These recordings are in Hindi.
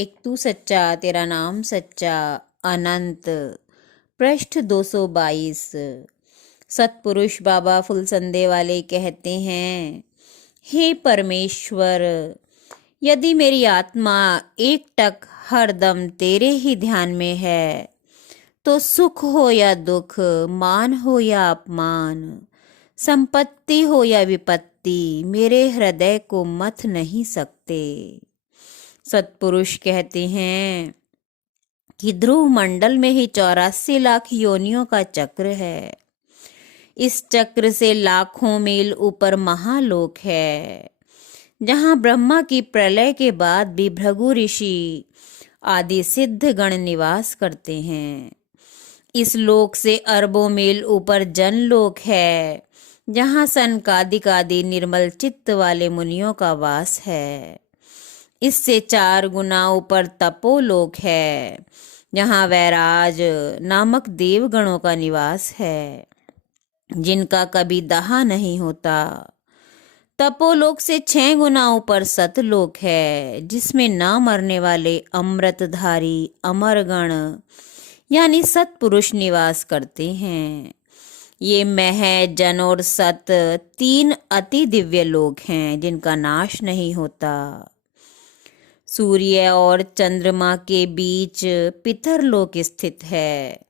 एक तू सच्चा तेरा नाम सच्चा अनंत। पृष्ठ 222। सतपुरुष बाबा फुलसंदे वाले कहते हैं, हे परमेश्वर, यदि मेरी आत्मा एकटक हरदम तेरे ही ध्यान में है तो सुख हो या दुख, मान हो या अपमान, संपत्ति हो या विपत्ति, मेरे हृदय को मथ नहीं सकते। सतपुरुष कहते हैं कि ध्रुव मंडल में ही 84 लाख योनियों का चक्र है। इस चक्र से लाखों मील ऊपर महालोक है, जहां ब्रह्मा की प्रलय के बाद भी भृगु ऋषि आदि सिद्ध गण निवास करते हैं। इस लोक से अरबों मील ऊपर जनलोक है, जहां सनकादिक आदि निर्मल चित्त वाले मुनियों का वास है। इससे 4 गुना ऊपर तपोलोक है, जहां वैराज नामक देवगणों का निवास है, जिनका कभी दाह नहीं होता। तपोलोक से 6 गुना ऊपर सतलोक है, जिसमें ना मरने वाले अमृतधारी अमरगण यानी सतपुरुष निवास करते हैं। ये मह, जन और सत 3 अति दिव्य लोक हैं, जिनका नाश नहीं होता। सूर्य और चंद्रमा के बीच पितरलोक स्थित है,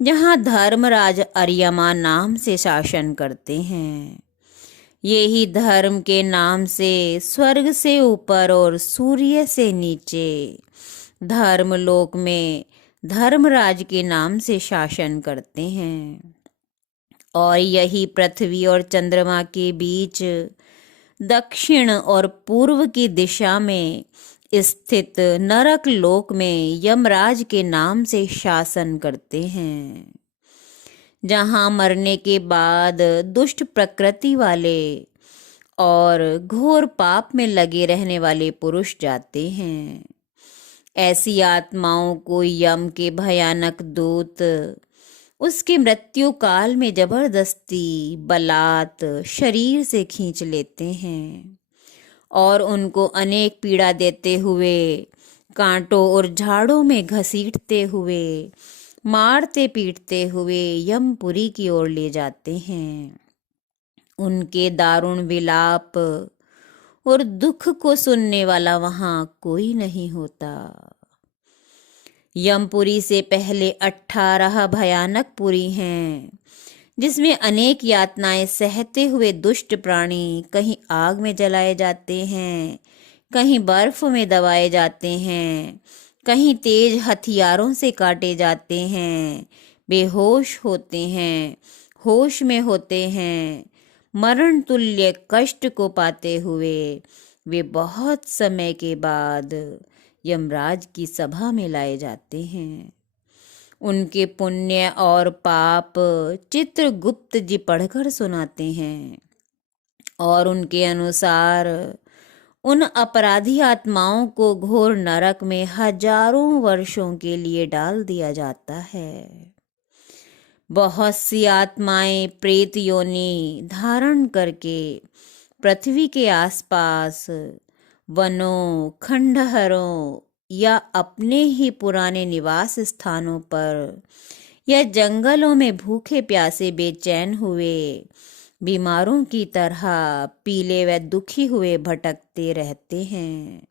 जहां धर्मराज अर्यमा नाम से शासन करते हैं। ये ही धर्म के नाम से स्वर्ग से ऊपर और सूर्य से नीचे धर्मलोक में धर्मराज के नाम से शासन करते हैं। और यही पृथ्वी और चंद्रमा के बीच दक्षिण और पूर्व की दिशा में स्थित नरक लोक में यमराज के नाम से शासन करते हैं, जहां मरने के बाद दुष्ट प्रकृति वाले और घोर पाप में लगे रहने वाले पुरुष जाते हैं। ऐसी आत्माओं को यम के भयानक दूत उसके मृत्यु काल में जबरदस्ती बलात् शरीर से खींच लेते हैं और उनको अनेक पीड़ा देते हुए, कांटों और झाड़ों में घसीटते हुए, मारते पीटते हुए यमपुरी की ओर ले जाते हैं। उनके दारुण विलाप और दुख को सुनने वाला वहां कोई नहीं होता। यमपुरी से पहले 18 भयानक पुरी हैं, जिसमें अनेक यातनाएं सहते हुए दुष्ट प्राणी कहीं आग में जलाए जाते हैं, कहीं बर्फ में दबाए जाते हैं, कहीं तेज हथियारों से काटे जाते हैं, बेहोश होते हैं, होश में होते हैं। मरण तुल्य कष्ट को पाते हुए वे बहुत समय के बाद यमराज की सभा में लाए जाते हैं। उनके पुण्य और पाप चित्रगुप्त जी पढ़कर सुनाते हैं और उनके अनुसार उन अपराधी आत्माओं को घोर नरक में हजारों वर्षों के लिए डाल दिया जाता है। बहुत सी आत्माएं प्रेत योनि धारण करके पृथ्वी के आसपास वनों, खंडहरों या अपने ही पुराने निवास स्थानों पर या जंगलों में भूखे प्यासे बेचैन हुए बीमारों की तरह पीले व दुखी हुए भटकते रहते हैं,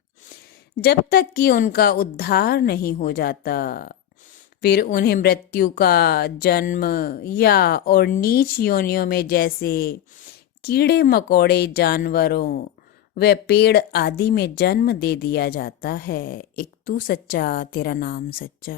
जब तक कि उनका उद्धार नहीं हो जाता। फिर उन्हें मृत्यु का जन्म या और नीच योनियों में जैसे कीड़े मकोड़े जानवरों व पेड़ आदि में जन्म दे दिया जाता है। एक तू सच्चा तेरा नाम सच्चा।